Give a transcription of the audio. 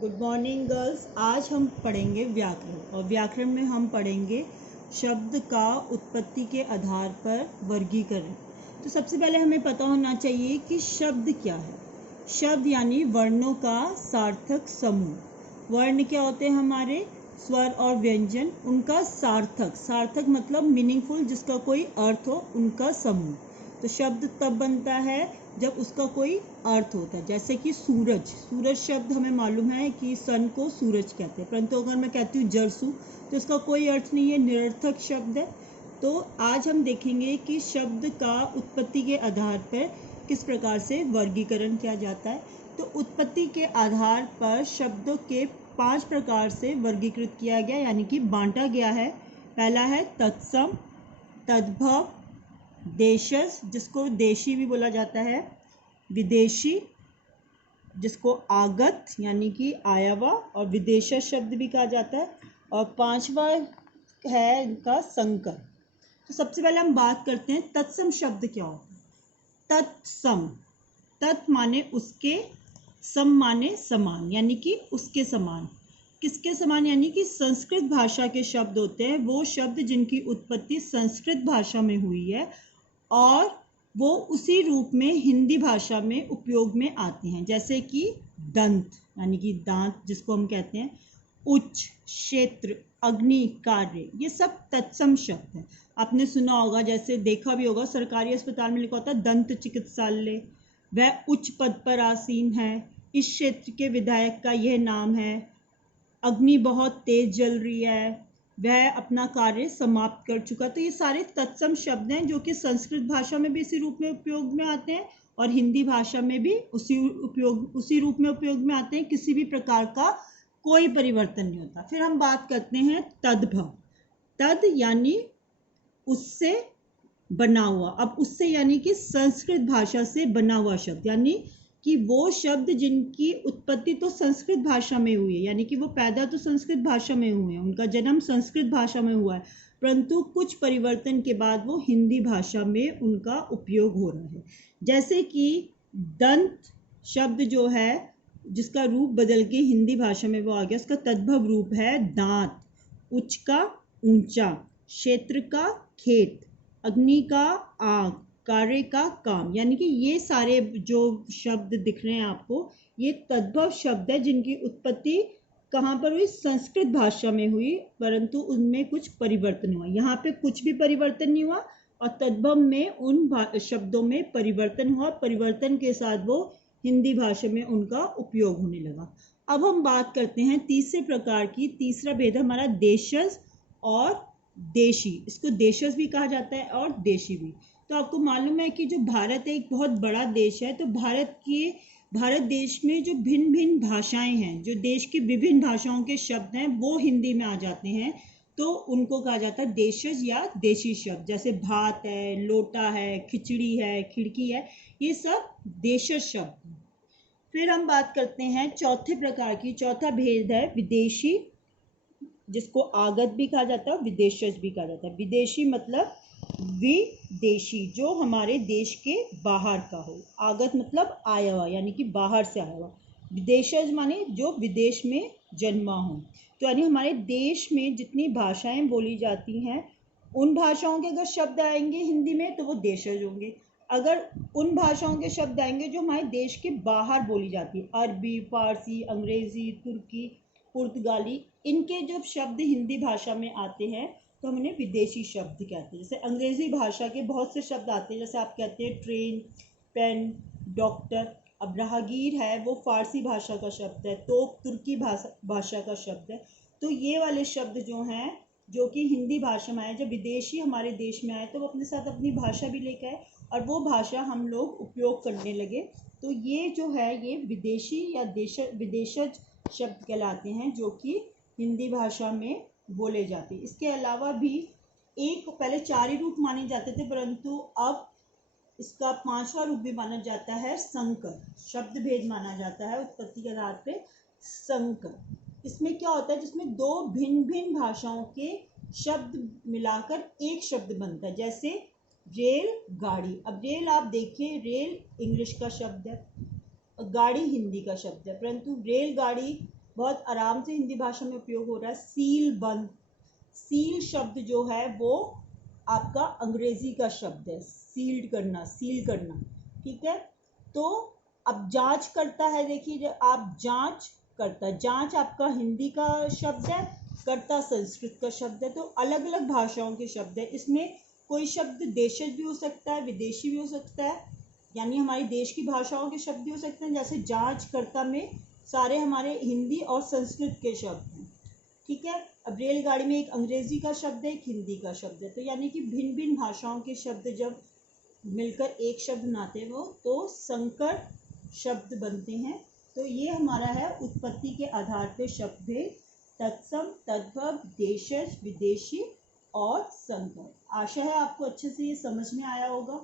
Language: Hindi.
Good morning girls. आज हम पढ़ेंगे व्याकरण और व्याकरण में हम पढ़ेंगे शब्द का उत्पत्ति के आधार पर वर्गीकरण। तो सबसे पहले हमें पता होना चाहिए कि शब्द क्या है। शब्द यानी वर्णों का सार्थक समूह। वर्ण क्या होते हैं? हमारे स्वर और व्यंजन, उनका सार्थक। सार्थक मतलब मीनिंगफुल, जिसका कोई अर्थ हो, उनका समूह। तो शब्द तब बनता है जब उसका कोई अर्थ होता है। जैसे कि सूरज, सूरज शब्द हमें मालूम है कि सन को सूरज कहते हैं, परंतु अगर मैं कहती हूँ जरसू तो इसका कोई अर्थ नहीं है, निरर्थक शब्द है। तो आज हम देखेंगे कि शब्द का उत्पत्ति के आधार पर किस प्रकार से वर्गीकरण किया जाता है। तो उत्पत्ति के आधार पर शब्दों के 5 प्रकार से वर्गीकृत किया गया, यानी कि बांटा गया है। पहला है तत्सम, तद्भव, देशज जिसको देशी भी बोला जाता है, विदेशी जिसको आगत यानी कि आया हुआ और विदेशज शब्द भी कहा जाता है, और 5वां है इनका संकर। तो सबसे पहले हम बात करते हैं तत्सम शब्द क्या होता है। तत्सम, तत् माने उसके, सम माने समान, यानी कि उसके समान। किसके समान? यानी कि संस्कृत भाषा के शब्द होते हैं, वो शब्द जिनकी उत्पत्ति संस्कृत भाषा में हुई है और वो उसी रूप में हिंदी भाषा में उपयोग में आते हैं। जैसे कि दंत यानी कि दांत जिसको हम कहते हैं, उच्च, क्षेत्र, अग्नि, कार्य, ये सब तत्सम शब्द हैं। आपने सुना होगा, जैसे देखा भी होगा, सरकारी अस्पताल में लिखा होता है दंत चिकित्सालय, वह उच्च पद पर आसीन है, इस क्षेत्र के विधायक का यह नाम है, अग्नि बहुत तेज जल रही है, वह अपना कार्य समाप्त कर चुका। तो ये सारे तत्सम शब्द हैं जो कि संस्कृत भाषा में भी इसी रूप में उपयोग में आते हैं और हिंदी भाषा में भी उसी रूप में उपयोग में आते हैं। किसी भी प्रकार का कोई परिवर्तन नहीं होता। फिर हम बात करते हैं तद्भव। तद यानी उससे बना हुआ। अब उससे यानी कि संस्कृत भाषा से बना हुआ शब्द, यानी कि वो शब्द जिनकी उत्पत्ति तो संस्कृत भाषा में हुई है, यानी कि वो पैदा तो संस्कृत भाषा में हुए हैं, उनका जन्म संस्कृत भाषा में हुआ है, परंतु कुछ परिवर्तन के बाद वो हिंदी भाषा में उनका उपयोग हो रहा है। जैसे कि दंत शब्द जो है, जिसका रूप बदल के हिंदी भाषा में वो आ गया, उसका तद्भव रूप है दांत, उच्च का ऊंचा, क्षेत्र का खेत, अग्नि का आग, कार्य का काम। यानी कि ये सारे जो शब्द दिख रहे हैं आपको, ये तद्भव शब्द है जिनकी उत्पत्ति कहाँ पर हुई? संस्कृत भाषा में हुई, परंतु उनमें कुछ परिवर्तन हुआ। यहाँ पे कुछ भी परिवर्तन नहीं हुआ और तद्भव में उन शब्दों में परिवर्तन हुआ। परिवर्तन के साथ वो हिंदी भाषा में उनका उपयोग होने लगा। अब हम बात करते हैं तीसरे प्रकार की। तीसरा भेद हमारा देशज और देशी। इसको देशज भी कहा जाता है और देशी भी। तो आपको मालूम है कि जो भारत एक बहुत बड़ा देश है, तो भारत देश में जो भिन्न भिन्न भाषाएं हैं, जो देश की विभिन्न भाषाओं के शब्द हैं, वो हिंदी में आ जाते हैं, तो उनको कहा जाता है देशज या देशी शब्द। जैसे भात है, लोटा है, खिचड़ी है, खिड़की है, ये सब देशज शब्द। फिर हम बात करते हैं चौथे प्रकार की। चौथा भेद है विदेशी, जिसको आगत भी कहा जाता है, विदेशज भी कहा जाता है। विदेशी मतलब विदेशी, जो हमारे देश के बाहर का हो। आगत मतलब आया हुआ, यानी कि बाहर से आया हुआ। विदेशज माने जो विदेश में जन्मा हो। तो यानी हमारे देश में जितनी भाषाएं बोली जाती हैं, उन भाषाओं के अगर शब्द आएंगे हिंदी में तो वो देशज होंगे। अगर उन भाषाओं के शब्द आएंगे जो हमारे देश के बाहर बोली जाती है, अरबी, फारसी, अंग्रेजी, तुर्की, पुर्तगाली, इनके जब शब्द हिंदी भाषा में आते हैं तो हम उन्हें विदेशी शब्द कहते हैं। जैसे अंग्रेजी भाषा के बहुत से शब्द आते हैं, जैसे आप कहते हैं ट्रेन, पेन, डॉक्टर। अब राहगीर है, वो फारसी भाषा का शब्द है, तोप तुर्की भाषा का शब्द है। तो ये वाले शब्द जो हैं, जो कि हिंदी भाषा में आए, जब विदेशी हमारे देश में आए तो वो अपने साथ अपनी भाषा भी लेकर आए और वो भाषा हम लोग उपयोग करने लगे। तो ये जो है, ये विदेशी या विदेशज शब्द कहलाते हैं, जो कि हिंदी भाषा में बोले जाते हैं। इसके अलावा भी पहले 4 ही रूप माने जाते थे, परंतु अब इसका 5वां रूप भी माना जाता है संकर। शब्द भेद माना जाता है उत्पत्ति के आधार पे संकर। इसमें क्या होता है? जिसमें 2 भिन्न भिन्न भाषाओं के शब्द मिलाकर एक शब्द बनता है। जैसे रेल, गाड़ी। अब रेल आप देखिए, रेल इंग्लिश का शब्द है, गाड़ी हिंदी का शब्द है, परंतु रेलगाड़ी बहुत आराम से हिंदी भाषा में उपयोग हो रहा है। सील बंद, सील शब्द जो है वो आपका अंग्रेजी का शब्द है, सील्ड करना, सील करना, ठीक है। तो अब जांच करता है, देखिए जब आप जांच करता, जांच आपका हिंदी का शब्द है, करता संस्कृत का शब्द है। तो अलग अलग भाषाओं के शब्द है। इसमें कोई शब्द देशज भी हो सकता है, विदेशी भी हो सकता है, यानी हमारी देश की भाषाओं के शब्द भी हो सकते हैं। जैसे जांच करता में सारे हमारे हिंदी और संस्कृत के शब्द हैं, ठीक है। अब रेलगाड़ी में एक अंग्रेजी का शब्द है, एक हिंदी का शब्द है। तो यानी कि भिन्न भिन्न भाषाओं के शब्द जब मिलकर एक शब्द बनाते हैं वो तो संकर शब्द बनते हैं। तो ये हमारा है उत्पत्ति के आधार पर शब्द भेद, तत्सम, तद्भव, देशज, विदेशी और संकर। आशा है आपको अच्छे से ये समझ में आया होगा।